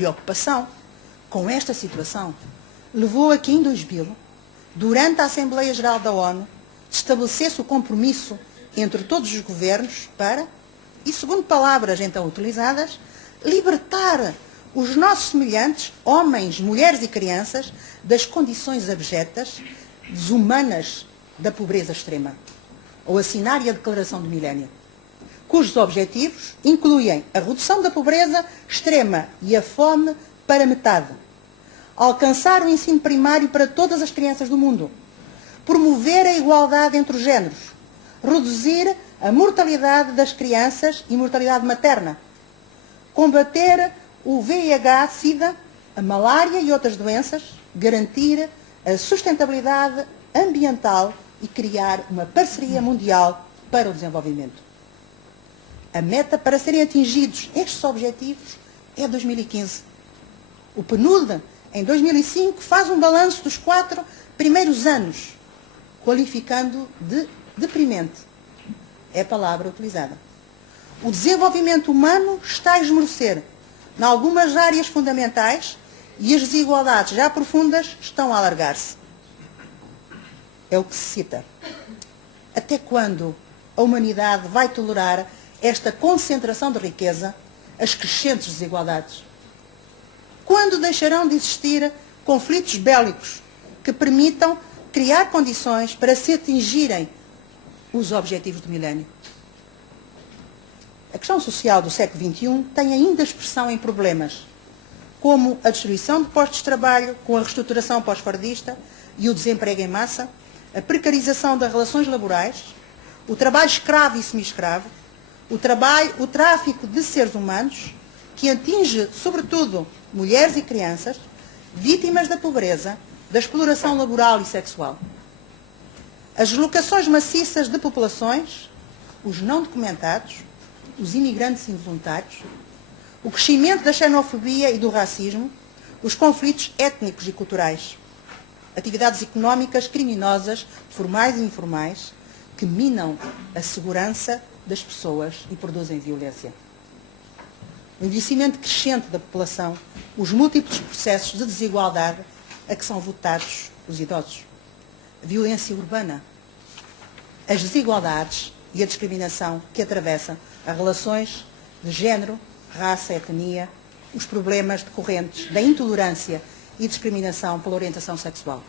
preocupação com esta situação levou a que, em 2000, durante a Assembleia Geral da ONU, se estabelecesse o compromisso entre todos os governos para, e segundo palavras então utilizadas, libertar os nossos semelhantes, homens, mulheres e crianças, das condições abjetas, desumanas da pobreza extrema, ou assinar a Declaração do Milénio, cujos objetivos incluem a redução da pobreza extrema e a fome para metade, alcançar o ensino primário para todas as crianças do mundo, promover a igualdade entre os géneros, reduzir a mortalidade das crianças e mortalidade materna, combater o VIH-Sida, a malária e outras doenças, garantir a sustentabilidade ambiental e criar uma parceria mundial para o desenvolvimento. A meta para serem atingidos estes objetivos é 2015. O PNUD, em 2005, faz um balanço dos 4 primeiros anos, qualificando de deprimente. É a palavra utilizada. O desenvolvimento humano está a esmorecer em algumas áreas fundamentais e as desigualdades já profundas estão a alargar-se. É o que se cita. Até quando a humanidade vai tolerar esta concentração de riqueza, as crescentes desigualdades? Quando deixarão de existir conflitos bélicos que permitam criar condições para se atingirem os objetivos do milénio? A questão social do século XXI tem ainda expressão em problemas, como a destruição de postos de trabalho com a reestruturação pós-fordista e o desemprego em massa, a precarização das relações laborais, o trabalho escravo e semi-escravo, o tráfico de seres humanos, que atinge, sobretudo, mulheres e crianças, vítimas da pobreza, da exploração laboral e sexual. As deslocações maciças de populações, os não documentados, os imigrantes involuntários, o crescimento da xenofobia e do racismo, os conflitos étnicos e culturais, atividades económicas criminosas, formais e informais, que minam a segurança das pessoas e produzem violência. O envelhecimento crescente da população, os múltiplos processos de desigualdade a que são votados os idosos, a violência urbana, as desigualdades e a discriminação que atravessam as relações de género, raça, etnia, os problemas decorrentes da intolerância e discriminação pela orientação sexual.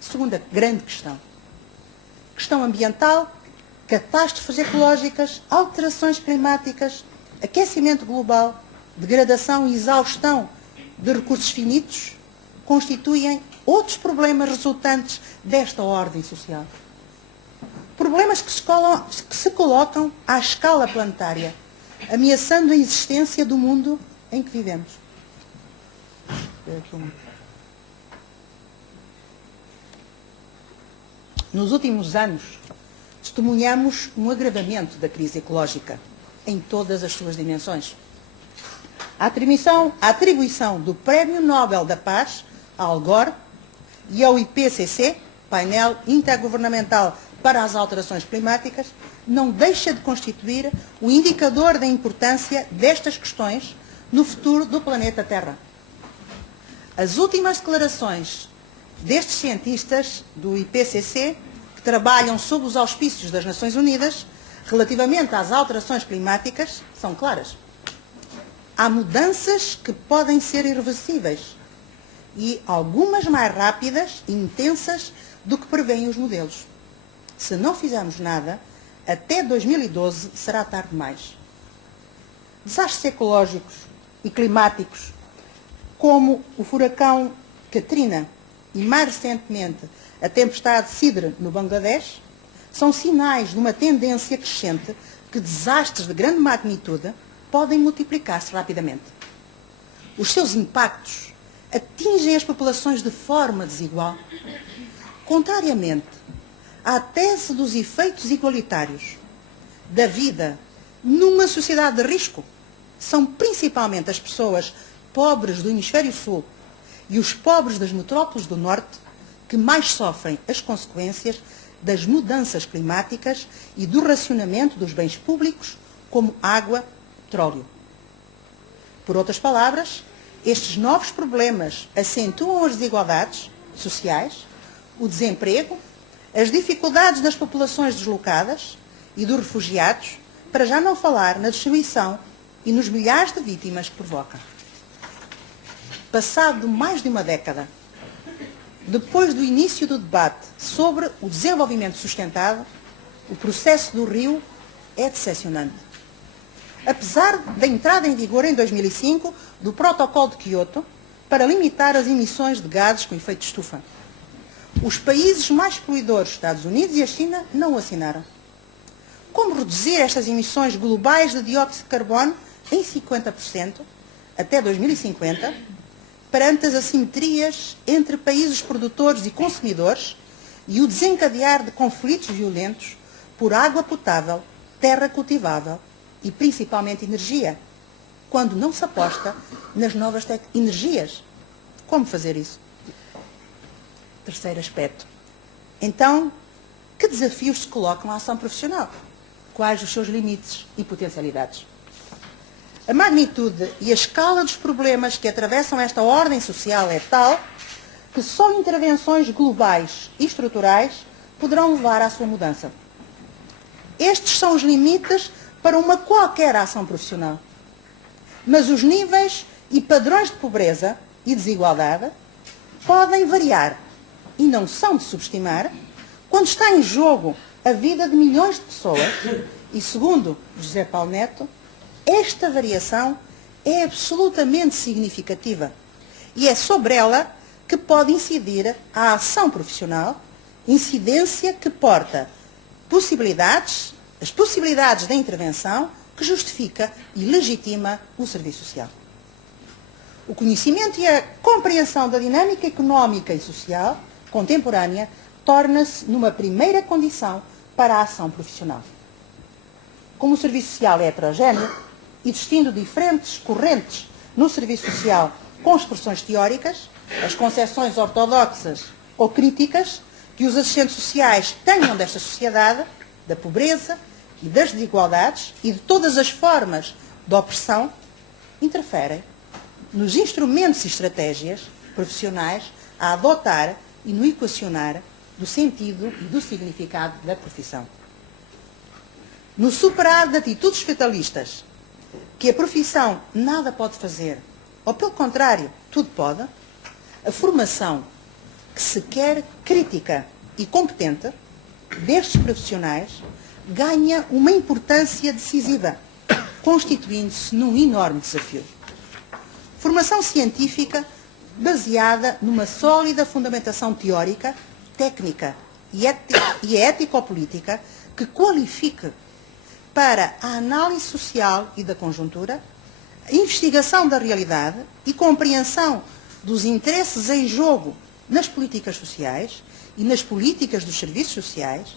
Segunda grande questão. Questão ambiental, catástrofes ecológicas, alterações climáticas, aquecimento global, degradação e exaustão de recursos finitos constituem outros problemas resultantes desta ordem social. Problemas que se colocam à escala planetária, ameaçando a existência do mundo em que vivemos. Nos últimos anos, testemunhamos um agravamento da crise ecológica em todas as suas dimensões. A atribuição do Prémio Nobel da Paz a Al Gore e ao IPCC, Painel Intergovernamental para as Alterações Climáticas, não deixa de constituir o indicador da importância destas questões no futuro do planeta Terra. As últimas declarações destes cientistas do IPCC, que trabalham sob os auspícios das Nações Unidas, relativamente às alterações climáticas, são claras. Há mudanças que podem ser irreversíveis e algumas mais rápidas e intensas do que prevêem os modelos. Se não fizermos nada, até 2012 será tarde demais. Desastres ecológicos e climáticos, como o furacão Katrina e, mais recentemente, a tempestade Sidr no Bangladesh, são sinais de uma tendência crescente que desastres de grande magnitude podem multiplicar-se rapidamente. Os seus impactos atingem as populações de forma desigual. Contrariamente à tese dos efeitos igualitários da vida numa sociedade de risco, são principalmente as pessoas pobres do hemisfério sul e os pobres das metrópoles do norte que mais sofrem as consequências das mudanças climáticas e do racionamento dos bens públicos, como água, petróleo. Por outras palavras, Estes novos problemas acentuam as desigualdades sociais, o desemprego, as dificuldades das populações deslocadas e dos refugiados, para já não falar na destruição e nos milhares de vítimas que provoca. Passado mais de uma década, depois do início do debate sobre o desenvolvimento sustentado, o processo do Rio é decepcionante. Apesar da entrada em vigor em 2005 do Protocolo de Quioto para limitar as emissões de gases com efeito de estufa, os países mais poluidores, Estados Unidos e a China, não o assinaram. Como reduzir estas emissões globais de dióxido de carbono em 50% até 2050, perante as assimetrias entre países produtores e consumidores e o desencadear de conflitos violentos por água potável, terra cultivável e principalmente energia, quando não se aposta nas novas energias? Como fazer isso? Terceiro aspecto. Então, que desafios se colocam à ação profissional? Quais os seus limites e potencialidades? A magnitude e a escala dos problemas que atravessam esta ordem social é tal que só intervenções globais e estruturais poderão levar à sua mudança. Estes são os limites para uma qualquer ação profissional. Mas os níveis e padrões de pobreza e desigualdade podem variar e não são de subestimar quando está em jogo a vida de milhões de pessoas e, segundo José Paulo Neto, esta variação é absolutamente significativa e é sobre ela que pode incidir a ação profissional, incidência que porta as possibilidades da intervenção que justifica e legitima o serviço social. O conhecimento e a compreensão da dinâmica económica e social contemporânea torna-se numa primeira condição para a ação profissional. Como o serviço social é heterogéneo, existindo diferentes correntes no serviço social com expressões teóricas, as concepções ortodoxas ou críticas que os assistentes sociais tenham desta sociedade, da pobreza e das desigualdades e de todas as formas de opressão, interferem nos instrumentos e estratégias profissionais a adotar e no equacionar do sentido e do significado da profissão. No superar de atitudes fatalistas, que a profissão nada pode fazer, ou pelo contrário, tudo pode, a formação que se quer crítica e competente destes profissionais ganha uma importância decisiva, constituindo-se num enorme desafio. Formação científica baseada numa sólida fundamentação teórica, técnica e ético-política que qualifique para a análise social e da conjuntura, a investigação da realidade e compreensão dos interesses em jogo nas políticas sociais e nas políticas dos serviços sociais,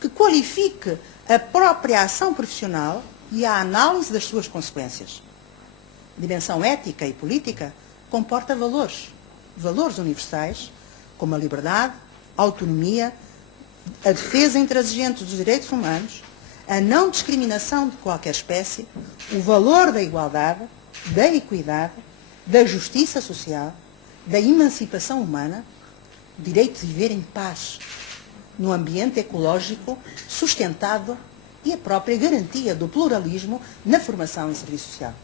que qualifique a própria ação profissional e a análise das suas consequências. Dimensão ética e política comporta valores universais, como a liberdade, a autonomia, a defesa intransigente dos direitos humanos, a não discriminação de qualquer espécie, o valor da igualdade, da equidade, da justiça social, da emancipação humana, o direito de viver em paz, no ambiente ecológico sustentado e a própria garantia do pluralismo na formação e serviço social.